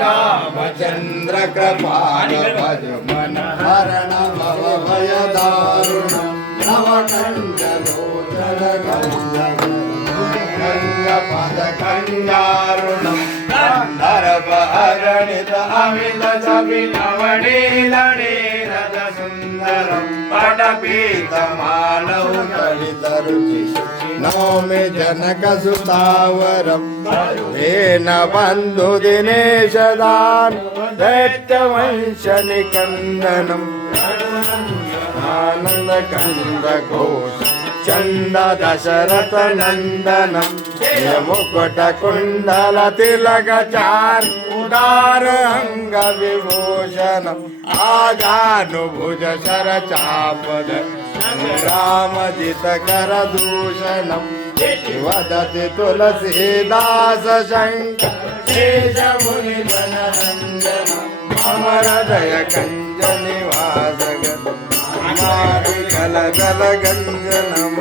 श्रीरामचंद्र कृपाल भज मन हरण भव भय दारुण नवकंज लोचन गंज पद कंजारुणम गंधर्व हरणित अमित छवि नवनीलनीरद सुंदरम पटपीतमालौ कलित रुचि नौमि जनक सुतावरम तेन बंधु दिनेश दान दैत्यवंश निकंदनम आनंद कंद घोष चंद दशरथ नंदनम मुकुट कुंडल तिलक चार उदार अंग विभूषणम आजानुभुज शर चापद रामजित कर दूषणम वदति तुलसीदास शंकर शेष मुनि मनरंजनम मम हृदय कंज निवास गल जल गंजनम